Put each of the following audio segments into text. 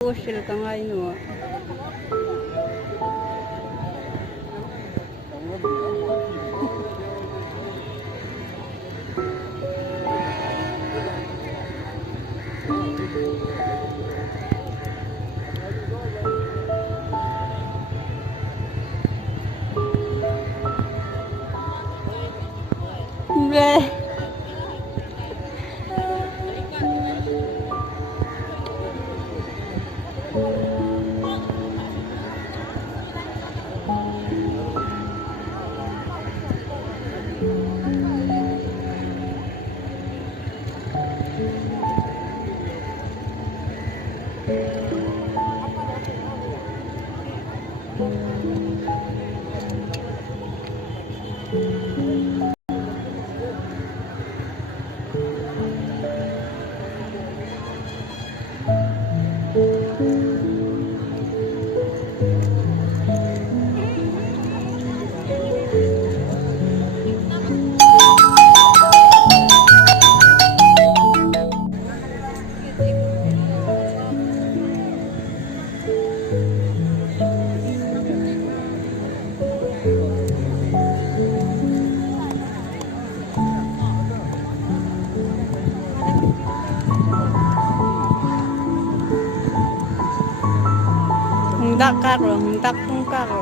Social ka ngayon. Bleh. Hendak karo, hendak pun karo.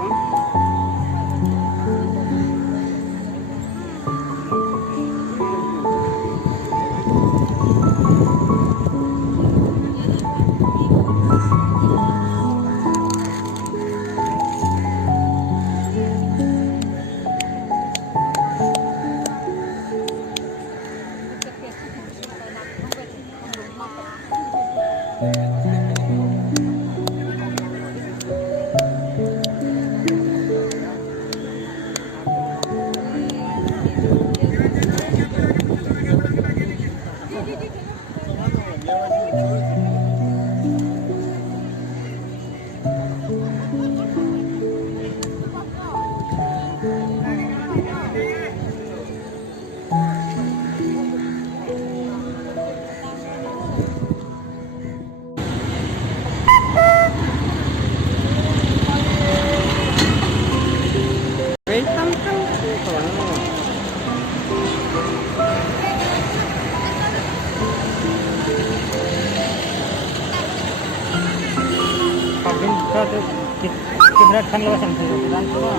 Kimrat khan lo sampai dan semua.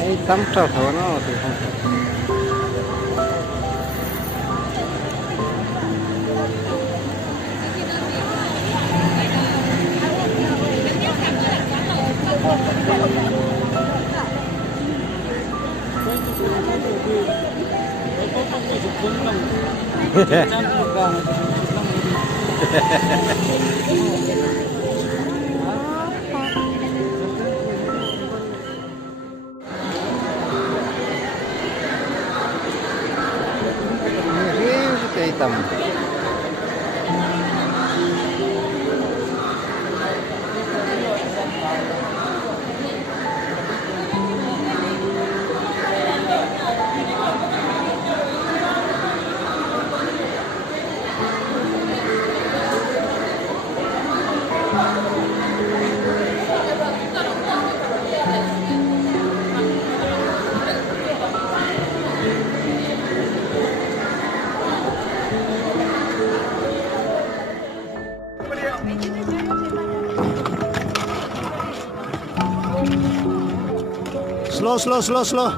Ini tamta sawana tuh. Hitam. Slow.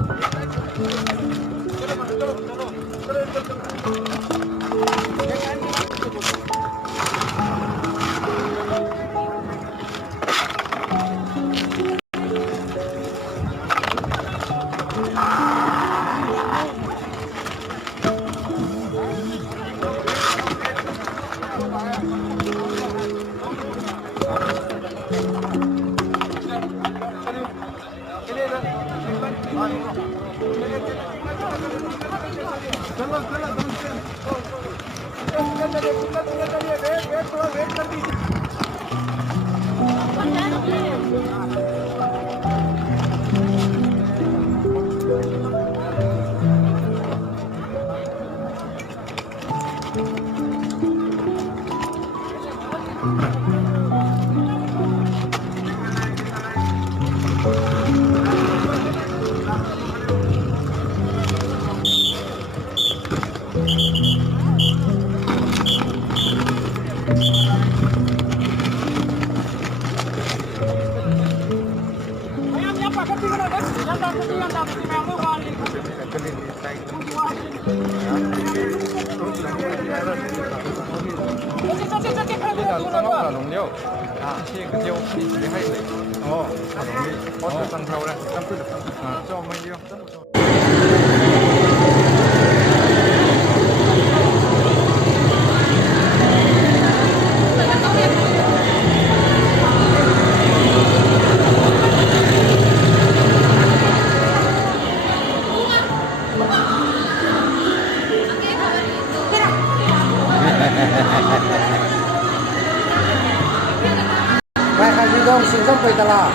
Mereka juga sing sampai telah.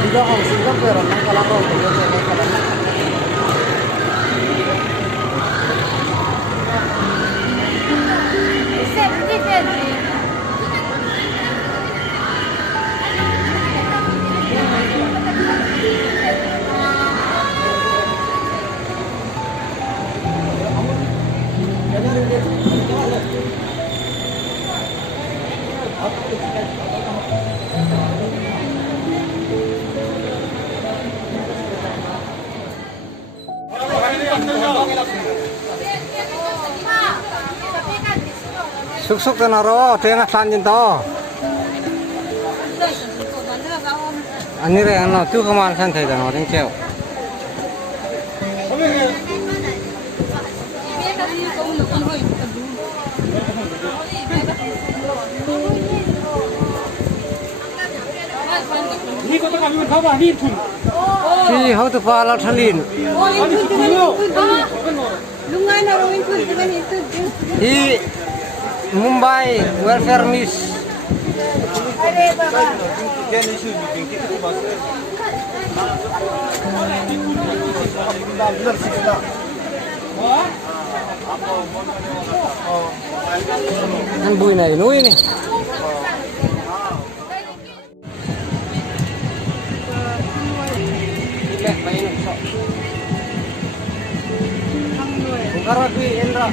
Juga sing sampai orang kalau kau juga kalau. Suk-suk na ro, tena sanjin to. Ani re ano, tu kaman san thai dan oding cheo. Ni ko to kami khaba ni thun. Ki ho tu pa la thalin. Lungai na rawin ko kan itu. Hi Mumbai welfare miss. Are baba. An bui này nuôi ni. Bukan kui Indra.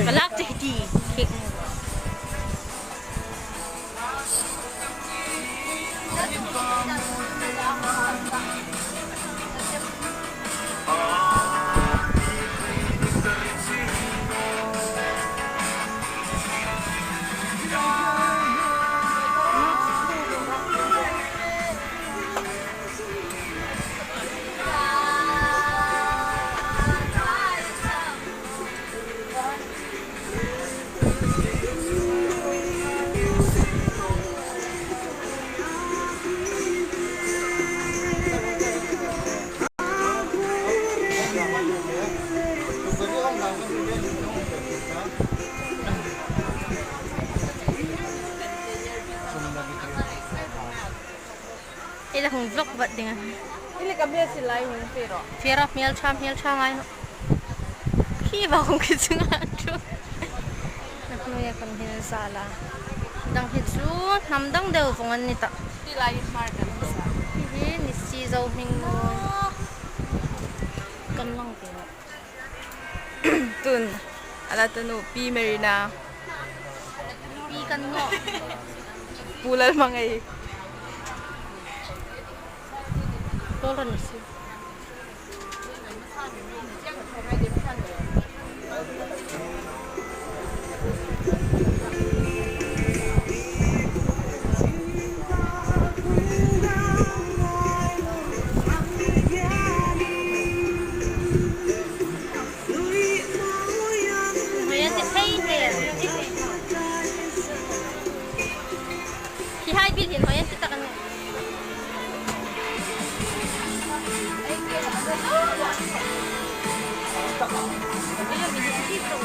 Kalak jadi. Ila kung vlog ba dengan. Ili kami sila yung pero. Fira miel cha ngai. Ki ba kung kitsunga tu. Nak ya kan hin sala. Dang hitsu namdang deu fongan ni ta. Sila yung market. Hi ni si zau hing mo. Kan lang pero. Tun. Ala tunu pi Marina. Pi kan mo. Pulal mangay. Tolong ni si. hin ho yan kita kan. Ayun, may dito.